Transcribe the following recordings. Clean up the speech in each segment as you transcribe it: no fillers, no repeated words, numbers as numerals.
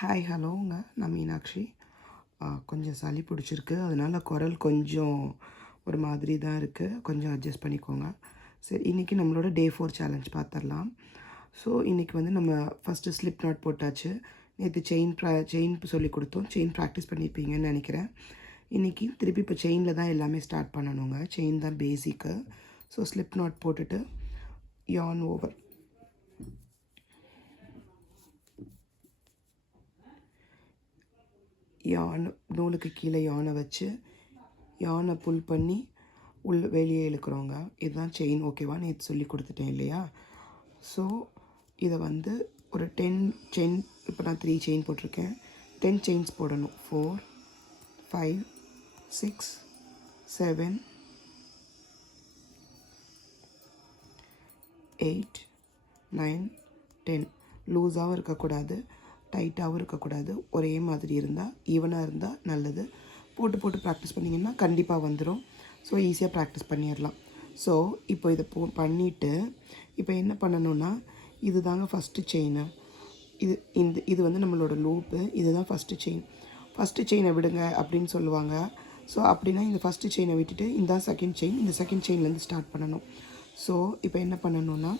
Hi ஹலோங்க. நான் மீனாட்சி. கொஞ்சம் சளி பிடிச்சிருக்கு. அதனால் குரல் கொஞ்சம் ஒரு மாதிரி தான் இருக்குது. கொஞ்சம் அட்ஜஸ்ட் பண்ணிக்கோங்க. சரி, இன்றைக்கி நம்மளோட டே 4 சேலஞ்ச் பார்த்துடலாம். ஸோ இன்றைக்கி வந்து நம்ம ஃபஸ்ட்டு ஸ்லிப் நாட் போட்டாச்சு. நேற்று செயின் சொல்லி கொடுத்தோம். செயின் ப்ராக்டிஸ் பண்ணியிருப்பீங்கன்னு நினைக்கிறேன். இன்றைக்கி திருப்பி இப்போ செயினில் தான் எல்லாமே ஸ்டார்ட் பண்ணணுங்க. செயின் தான் பேசிக்கு. ஸோ ஸ்லிப் நாட் போட்டுட்டு யான் ஓவர், யானை நூலுக்கு கீழே யானை வச்சு யானை புல் பண்ணி வெளியே இழுக்கிறோங்க. இதுதான் செயின். ஓகேவா? நேற்று சொல்லி கொடுத்துட்டேன் இல்லையா? ஸோ இதை வந்து ஒரு 10 செயின், இப்போ நான் 3 செயின் போட்டிருக்கேன். 10 செயின்ஸ் போடணும். 4 5 6 7 8 9 10. லூஸாகவும் இருக்கக்கூடாது, டைட்டாகவும் இருக்கக்கூடாது. ஒரே மாதிரி இருந்தால், ஈவனாக இருந்தால் நல்லது. போட்டு ப்ராக்டிஸ் பண்ணிங்கன்னா கண்டிப்பாக வந்துடும். ஸோ ஈஸியாக ப்ராக்டிஸ் பண்ணிடலாம். ஸோ இப்போ இதை பண்ணிவிட்டு இப்போ என்ன பண்ணணுன்னா, இது தாங்க ஃபஸ்ட்டு செயினு. இது வந்து நம்மளோட லூப்பு. இதுதான் ஃபஸ்ட்டு செயின். ஃபஸ்ட்டு செயினை விடுங்க அப்படின்னு சொல்லுவாங்க. ஸோ அப்படின்னா இந்த ஃபஸ்ட்டு செயினை விட்டுட்டு இந்த செகண்ட் செயின், இந்த செகண்ட் செயின்லேருந்து ஸ்டார்ட் பண்ணணும். ஸோ இப்போ என்ன பண்ணணுன்னா,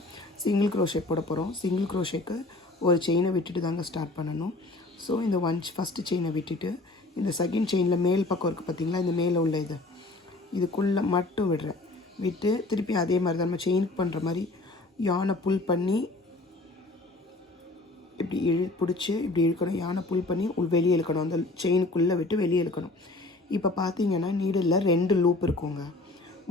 சிங்கிள் க்ரோஷே போட போகிறோம். சிங்கிள் க்ரோஷேக்கு ஒரு செயினை விட்டுட்டு தாங்க ஸ்டார்ட் பண்ணணும். ஸோ இந்த ஃபஸ்ட்டு செயினை விட்டுட்டு இந்த செகண்ட் செயினில் மேல் பக்கம் இருக்குது பார்த்தீங்களா, இந்த மேலே உள்ள இதுக்குள்ளே மட்டும் விடுறேன். விட்டு திருப்பி அதே மாதிரி தான் நம்ம செயின் பண்ணுற மாதிரி யானை புல் பண்ணி இப்படி பிடிச்சி இப்படி இழுக்கணும். யானை புல் பண்ணி வெளியே இழுக்கணும். அந்த செயினுக்குள்ளே விட்டு வெளியே இழுக்கணும். இப்போ பார்த்தீங்கன்னா நீடில் 2 லூப் இருக்குங்க.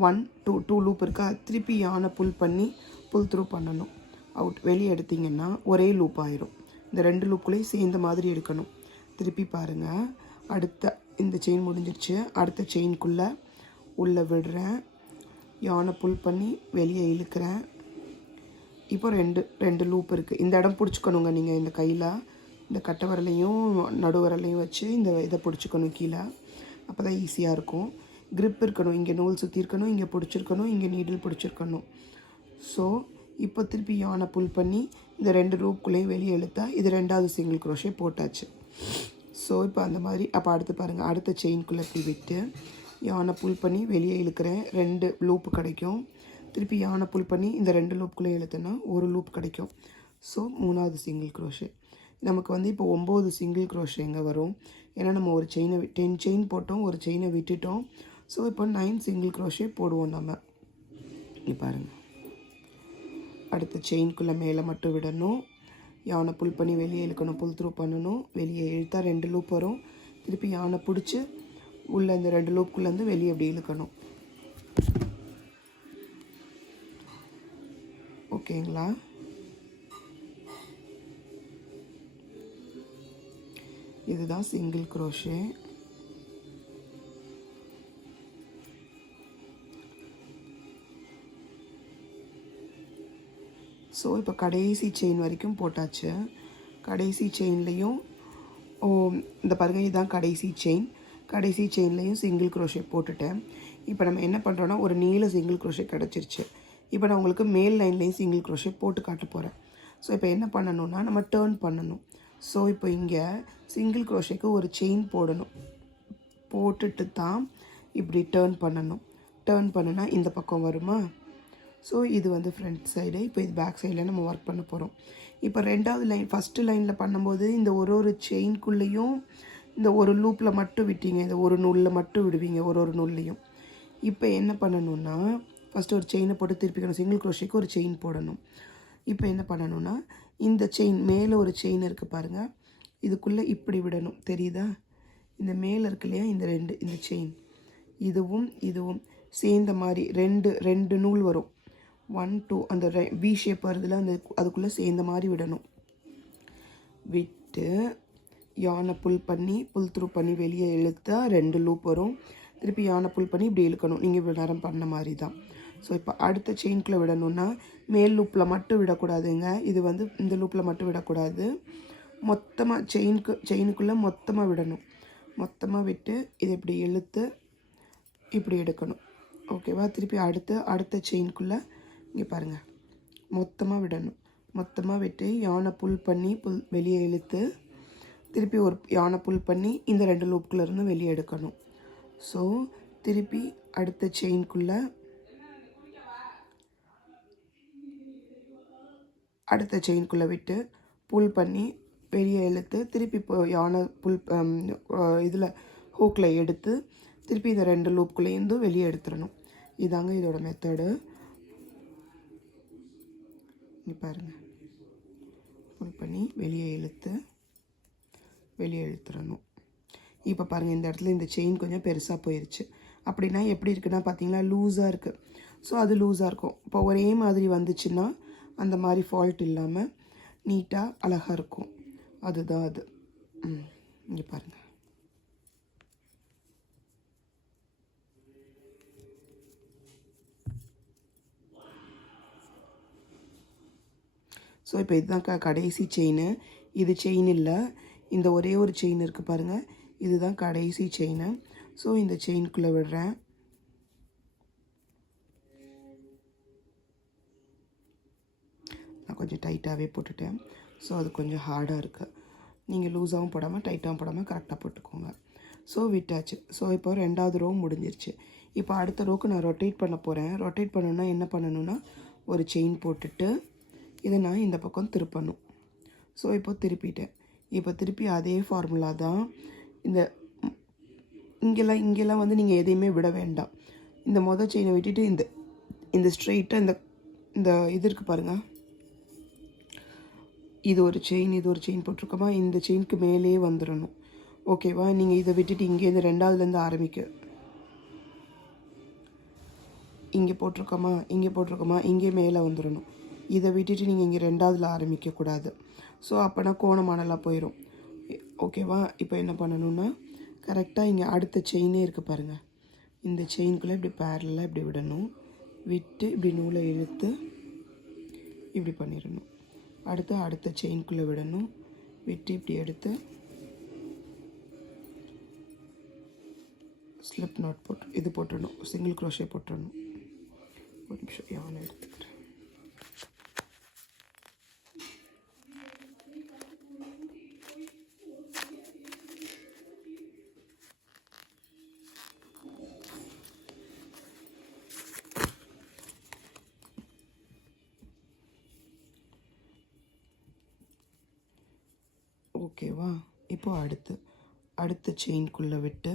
1 2 லூப் இருக்கா. திருப்பி யானை புல் பண்ணி புல் த்ரூ பண்ணணும். அவுட் வெளியே எடுத்திங்கன்னா ஒரே லூப் ஆயிரும். இந்த 2 லூப்புக்குள்ளேயும் சேர்ந்த மாதிரி எடுக்கணும். திருப்பி பாருங்கள். அடுத்த இந்த செயின் முடிஞ்சிடுச்சு. அடுத்த செயின்குள்ளே உள்ளே விடுறேன். யானை புல் பண்ணி வெளியே இழுக்கிறேன். இப்போ 2 லூப் இருக்குது. இந்த இடம் பிடிச்சிக்கணுங்க. நீங்கள் இந்த கையில் இந்த கட்டை வரலையும் நடுவரலையும் வச்சு இதை பிடிச்சிக்கணும் கீழே. அப்போ தான் ஈஸியாக இருக்கும். க்ரிப் இருக்கணும். இங்கே நூல் சுற்றி இருக்கணும், இங்கே பிடிச்சிருக்கணும், இங்கே நீடில் பிடிச்சிருக்கணும். ஸோ இப்போ திருப்பி யானை புல் பண்ணி இந்த 2 லூப்புக்குள்ளேயும் வெளியே இழுத்தா இது 2வது சிங்கிள் க்ரோஷே போட்டாச்சு. ஸோ இப்போ அந்த மாதிரி அப்போ அடுத்து பாருங்கள். அடுத்த செயின்குள்ளே இப்படி விட்டு யானை புல் பண்ணி வெளியே இழுக்கிறேன். 2 லூப்பு கிடைக்கும். திருப்பி யானை புல் பண்ணி இந்த 2 லூப்புக்குள்ளே இழுத்தோன்னா ஒரு லூப் கிடைக்கும். ஸோ 3வது சிங்கிள் க்ரோஷே. நமக்கு வந்து இப்போ 9 சிங்கிள் க்ரோஷேங்க வரும். ஏன்னா நம்ம ஒரு செயினை 10 செயின் போட்டோம், ஒரு செயினை விட்டுட்டோம். ஸோ இப்போ 9 சிங்கிள் க்ரோஷே போடுவோம் நம்ம. இங்கே பாருங்கள். அடுத்த செயின்குள்ளே மேலே மட்டும் விடணும். யானை புல் பண்ணி வெளியே இழுக்கணும். புல் த்ரூ பண்ணணும். வெளியே இழுத்தா 2 லூப் வரும். திருப்பி யானை பிடிச்சி உள்ளே இந்த 2 லூப்புக்குள்ளேருந்து வெளியே அப்படி இழுக்கணும். ஓகேங்களா? இதுதான் சிங்கிள் க்ரோஷே. ஸோ இப்போ கடைசி செயின் வரைக்கும் போட்டாச்சு. கடைசி செயின்லேயும் இந்த பாருங்கள், இதுதான் கடைசி செயின். கடைசி செயின்லேயும் சிங்கிள் க்ரோஷே போட்டுட்டேன். இப்போ நம்ம என்ன பண்ணுறோன்னா, ஒரு நீல சிங்கிள் க்ரோஷே கிடச்சிருச்சு. இப்போ நான் உங்களுக்கு மேல் லைன்லேயும் சிங்கிள் க்ரோஷே போட்டு காட்ட போகிறேன். ஸோ இப்போ என்ன பண்ணணுன்னா, நம்ம டேர்ன் பண்ணணும். ஸோ இப்போ இங்கே சிங்கிள் க்ரோஷேக்கு ஒரு செயின் போடணும். போட்டுட்டு தான் இப்படி டேர்ன் பண்ணணும். டேர்ன் பண்ணுனா இந்த பக்கம் வருமா? ஸோ இது வந்து ஃப்ரண்ட் சைடு. இப்போ இது பேக் சைடில் நம்ம ஒர்க் பண்ண போகிறோம். இப்போ 2வது லைன் ஃபஸ்ட்டு லைனில் பண்ணும்போது இந்த ஒரு செயின்குள்ளேயும் இந்த ஒரு லூப்பில் மட்டும் விட்டீங்க. இந்த ஒரு நூலில் மட்டும் விடுவீங்க, ஒரு நூல்லையும். இப்போ என்ன பண்ணணுன்னா, ஃபஸ்ட்டு ஒரு செயினை போட்டு திருப்பிக்கணும். சிங்கிள் க்ரோஷேக்கு ஒரு செயின் போடணும். இப்போ என்ன பண்ணணுன்னா, இந்த செயின் மேலே ஒரு செயின் இருக்குது பாருங்கள், இதுக்குள்ளே இப்படி விடணும். தெரியுதா? இந்த மேலே இருக்கு இல்லையா, இந்த செயின் இதுவும் சேர்ந்த மாதிரி 2 நூல் வரும். 1 2 அந்த வி ஷேப் வருதுல, அதுக்குள்ளே சேர்ந்த மாதிரி விடணும். விட்டு யானை புல் பண்ணி புல் த்ரூ பண்ணி வெளியே இழுத்தா 2 லூப் வரும். திருப்பி யானை புல் பண்ணி இப்படி இழுக்கணும். நீங்கள் இவ்வளோ நேரம் பண்ண மாதிரி தான். ஸோ இப்போ அடுத்த செயின்குள்ளே விடணுன்னா மேல் லூப்பில் மட்டும் விடக்கூடாதுங்க. இது வந்து இந்த லூப்பில் மட்டும் விடக்கூடாது. மொத்தமாக செயினுக்குள்ளே மொத்தமாக விடணும். மொத்தமாக விட்டு இதை இப்படி இழுத்து இப்படி எடுக்கணும். ஓகேவா? திருப்பி அடுத்த செயின்குள்ளே இங்கே பாருங்கள், மொத்தமாக விடணும். மொத்தமாக விட்டு யானை புல் பண்ணி வெளியே இழுத்து திருப்பி ஒரு யானை புல் பண்ணி இந்த 2 லூப்புக்குள்ளேருந்து வெளியே எடுக்கணும். ஸோ திருப்பி அடுத்த செயின்குள்ளே விட்டு புல் பண்ணி வெளியே இழுத்து திருப்பி இப்போ யானை புல் இதில் ஹூக்கில் எடுத்து திருப்பி இந்த 2 லூப்புக்குள்ளேருந்து வெளியே எடுத்துடணும். இதாங்க இதோட மெத்தடு. பாருங்கள், புல் பண்ணி வெளியே இழுத்துடணும். இப்போ பாருங்கள், இந்த இடத்துல இந்த செயின் கொஞ்சம் பெருசாக போயிடுச்சு. அப்படின்னா எப்படி இருக்குன்னா பார்த்தீங்களா, லூஸாக இருக்குது. ஸோ அது லூஸாக இருக்கும். இப்போ ஒரே மாதிரி வந்துச்சுன்னா அந்த மாதிரி ஃபால்ட் இல்லாமல் நீட்டாக அழகாக இருக்கும். அதுதான் அது. இங்கே பாருங்கள். ஸோ இப்போ இதுதான் கடைசி செயின். இது செயின் இல்லை, இந்த ஒரே ஒரு செயின் இருக்குது பாருங்கள், இதுதான் கடைசி செயின். ஸோ இந்த செயினுக்குள்ளே விடுறேன். நான் கொஞ்சம் டைட்டாகவே போட்டுட்டேன். ஸோ அது கொஞ்சம் ஹார்டாக இருக்குது. நீங்கள் லூஸாகவும் போடாமல் டைட்டாகவும் போடாமல் கரெக்டாக போட்டுக்கோங்க. ஸோ விட்டாச்சு. ஸோ இப்போ 2வது ரோ முடிஞ்சிருச்சு. இப்போ அடுத்த ரோக்கு நான் ரொட்டேட் பண்ண போகிறேன். ரொட்டேட் பண்ணணுன்னா என்ன பண்ணணுன்னா, ஒரு செயின் போட்டுட்டு இதை நான் இந்த பக்கம் திருப்பணும். ஸோ இப்போ திருப்பிட்டேன். இப்போ திருப்பி அதே ஃபார்முலா தான். இந்த இங்கெல்லாம் வந்து நீங்கள் எதையுமே விட வேண்டாம். இந்த மொதல் செயினை விட்டுட்டு இந்த ஸ்ட்ரெயிட்டாக இந்த இது இருக்குது பாருங்கள், இது ஒரு செயின் போட்டிருக்கோமா, இந்த செயினுக்கு மேலேயே வந்துடணும். ஓகேவா? நீங்கள் இதை விட்டுட்டு இங்கேருந்து 2வதுலேருந்து ஆரம்பிக்க, இங்கே போட்டிருக்கோமா, இங்கே மேலே வந்துடணும். இதை விட்டுட்டு நீங்கள் இங்கே 2வதுல ஆரம்பிக்கக்கூடாது. ஸோ அப்போனா கோணமானலாம் போயிடும். ஓகேவா? இப்போ என்ன பண்ணணுன்னா, கரெக்டாக இங்கே அடுத்த செயினே இருக்குது பாருங்கள், இந்த செயினுக்குள்ளே இப்படி பேரலாக இப்படி விடணும். விட்டு இப்படி நூலை இழுத்து இப்படி பண்ணிடணும். அடுத்த செயினுக்குள்ளே விடணும். விட்டு இப்படி எடுத்து ஸ்லிப் நாட் போட்டுடணும். சிங்கிள் க்ரோஷே போட்டுடணும். ஒரு நிமிஷம் யானை எடுத்துக்கிறேன். ஓகேவா? இப்போ அடுத்த செயின்குள்ளே விட்டு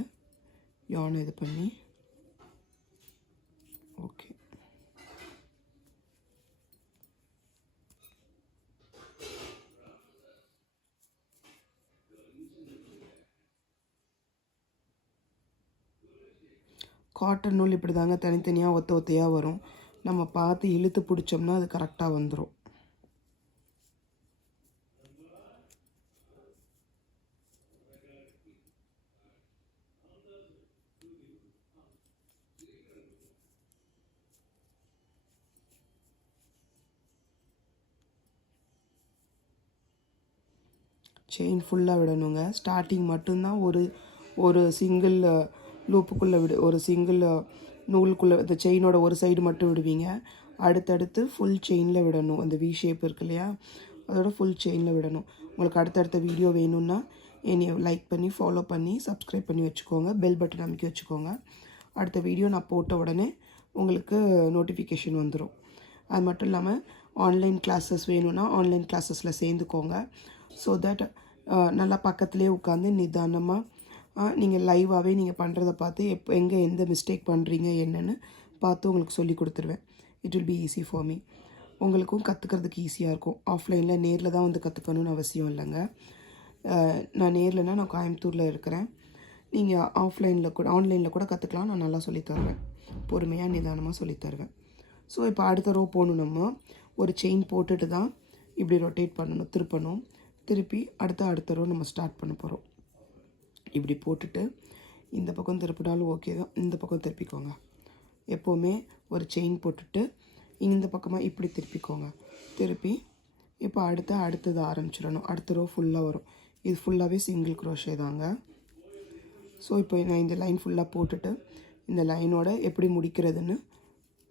யானை இது பண்ணி ஓகே. காட்டன் நூல் இப்படி தாங்க தனித்தனியாக ஒத்தையாக வரும். நம்ம பார்த்து இழுத்து பிடிச்சோம்னா அது கரெக்டாக வந்துடும். செயின் ஃபுல்லாக விடணுங்க. ஸ்டார்டிங் மட்டும்தான் ஒரு சிங்கிள் லூப்புக்குள்ளே ஒரு சிங்கிள் நூலுக்குள்ளே இந்த செயினோட ஒரு சைடு மட்டும் விடுவீங்க. அடுத்தடுத்து ஃபுல் செயினில் விடணும். அந்த வி ஷேப் இருக்கு இல்லையா, அதோட ஃபுல் செயினில் விடணும். உங்களுக்கு அடுத்தடுத்த வீடியோ வேணும்னா என்னையை லைக் பண்ணி ஃபாலோ பண்ணி சப்ஸ்கிரைப் பண்ணி வச்சுக்கோங்க. பெல் பட்டன் அமைக்க வச்சுக்கோங்க. அடுத்த வீடியோ நான் போட்ட உடனே உங்களுக்கு நோட்டிஃபிகேஷன் வந்துடும். அது மட்டும் இல்லாமல் ஆன்லைன் கிளாஸஸ் வேணும்னா ஆன்லைன் கிளாஸஸில் சேர்ந்துக்கோங்க. ஸோ தட் நல்லா பக்கத்துலேயே உட்காந்து நிதானமாக நீங்கள் லைவாகவே நீங்கள் பண்ணுறத பார்த்து எங்கே எந்த மிஸ்டேக் பண்ணுறீங்க என்னென்னு பார்த்து உங்களுக்கு சொல்லி கொடுத்துருவேன். It will be easy for me. உங்களுக்கும் கற்றுக்கிறதுக்கு ஈஸியாக இருக்கும். ஆஃப்லைனில் நேரில் தான் வந்து கற்றுக்கணுன்னு அவசியம் இல்லைங்க. நான் நேரில்னா நான் கோயம்புத்தூரில் இருக்கிறேன். நீங்கள் ஆன்லைனில் கூட கற்றுக்கலாம். நான் நல்லா சொல்லித்தருவேன். பொறுமையாக நிதானமாக சொல்லித்தருவேன். ஸோ இப்போ அடுத்த ரோ போகணும். நம்ம ஒரு செயின் போட்டுட்டு தான் இப்படி ரொட்டேட் பண்ணணும், திருப்பணும். திருப்பி அடுத்த ரோ நம்ம ஸ்டார்ட் பண்ண போகிறோம். இப்படி போட்டுட்டு இந்த பக்கம் திருப்பினாலும் ஓகே தான், இந்த பக்கம் திருப்பிக்கோங்க. எப்போவுமே ஒரு செயின் போட்டுட்டு இந்த பக்கமாக இப்படி திருப்பிக்கோங்க. திருப்பி இப்போ அடுத்தது ஆரம்பிச்சிடணும். அடுத்த ரோ ஃபுல்லாக வரும். இது ஃபுல்லாகவே சிங்கிள் க்ரோஷே தாங்க. ஸோ இப்போ நான் இந்த லைன் ஃபுல்லாக போட்டுட்டு இந்த லைனோட எப்படி முடிக்கிறதுன்னு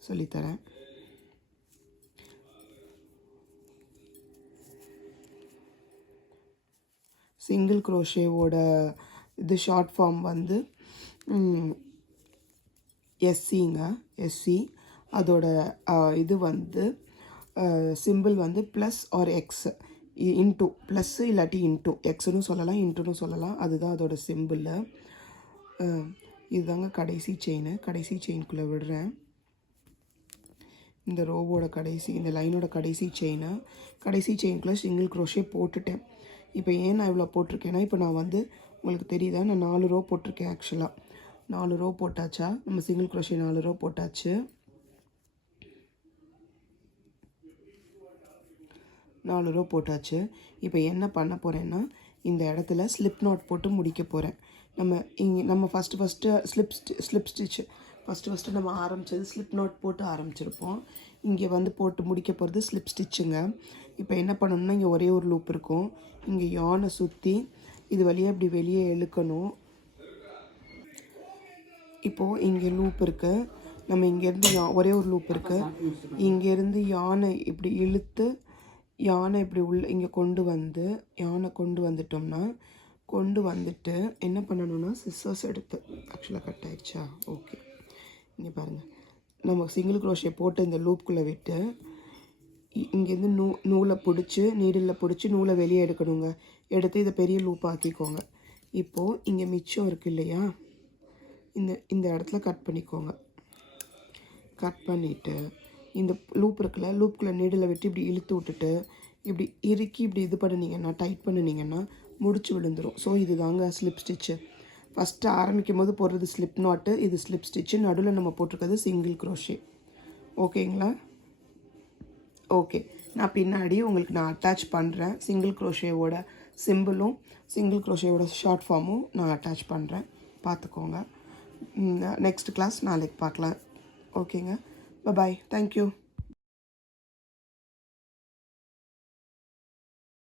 சொல்லித்தரேன். சிங்கிள் க்ரோஷேவோட இது ஷார்ட் ஃபார்ம் வந்து எஸ்சி. அதோட இது வந்து சிம்பிள் வந்து plus or x into plus இல்லாட்டி இன்ட்டு எக்ஸ்னு சொல்லலாம் இன்ட்டுன்னு சொல்லலாம். அதுதான் அதோட சிம்பிள். இதுதாங்க கடைசி செயினுக்குள்ளே விடுறேன். இந்த ரோவோட இந்த லைனோட கடைசி செயினுக்குள்ளே சிங்கிள் க்ரோஷே போட்டுட்டேன். இப்போ ஏன் நான் இவ்வளோ போட்டிருக்கேன்னா, இப்போ நான் வந்து உங்களுக்கு தெரியுதா, நான் 4 ரோ போட்டிருக்கேன். ஆக்சுவலாக 4 ரோ போட்டாச்சா, நம்ம சிங்கிள் க்ரோஷே 4 ரோ போட்டாச்சு. 4 ரோ போட்டாச்சு. இப்போ என்ன பண்ண போகிறேன்னா, இந்த இடத்துல ஸ்லிப் நாட் போட்டு முடிக்க போகிறேன். நம்ம ஃபஸ்ட்டு ஸ்லிப் ஸ்டிச் ஃபஸ்ட்டு நம்ம ஆரம்பித்தது ஸ்லிப் நாட் போட்டு ஆரம்பிச்சிருப்போம். இங்கே வந்து போட்டு முடிக்க போகிறது ஸ்லிப் ஸ்டிச்சுங்க. இப்போ என்ன பண்ணணும்னா, இங்கே ஒரே ஒரு லூப் இருக்கும். இங்கே யானை சுற்றி இது வழியாக இப்படி வெளியே இழுக்கணும். இப்போது இங்கே லூப் இருக்குது. நம்ம இங்கேருந்து ஒரே ஒரு லூப் இருக்குது. இங்கேருந்து யானை இப்படி இழுத்து யானை இப்படி இங்கே கொண்டு வந்துட்டோம்னா கொண்டு வந்துட்டு என்ன பண்ணணும்னா, சிஸ்ஸர்ஸ் எடுத்து ஆக்சுவலாக கட் ஆகிடுச்சா, ஓகே. இங்கே பாருங்கள், நம்ம சிங்கிள் க்ரோஷே போட்டு இந்த லூப்புக்குள்ளே விட்டு இங்கேருந்து நூலை பிடிச்சி நீடில் பிடிச்சி நூலை வெளியே எடுக்கணுங்க. எடுத்து இதை பெரிய லூப் ஆக்கிக்கோங்க. இப்போது இங்கே மிச்சம் இருக்குது இல்லையா, இந்த இடத்துல கட் பண்ணிக்கோங்க. கட் பண்ணிவிட்டு இந்த லூப் இருக்குல்ல, லூப்புக்குள்ளே நீடில் விட்டு இப்படி இழுத்து விட்டுட்டு இப்படி இறுக்கி இப்படி இது பண்ணினீங்கன்னா, டைட் பண்ணினீங்கன்னா முடிச்சு விழுந்துடும். ஸோ இது தாங்க ஸ்லிப் ஸ்டிச்சு. ஃபஸ்ட்டு ஆரம்பிக்கும் போது போடுறது ஸ்லிப் நாட்டு, இது ஸ்லிப் ஸ்டிச்சு. நடுவில் நம்ம போட்டிருக்கிறது சிங்கிள் க்ரோஷே. ஓகேங்களா? ஓகே, நான் பின்னாடி உங்களுக்கு நான் அட்டாச் பண்ணுறேன். சிங்கிள் க்ரோஷேவோட சிம்பிளும் சிங்கிள் க்ரோஷேவோட ஷார்ட் ஃபார்மும் நான் அட்டாச் பண்ணுறேன், பார்த்துக்கோங்க. நெக்ஸ்ட் கிளாஸ் நாளைக்கு பார்க்கலாம். ஓகேங்க, பாய், தேங்க்யூ.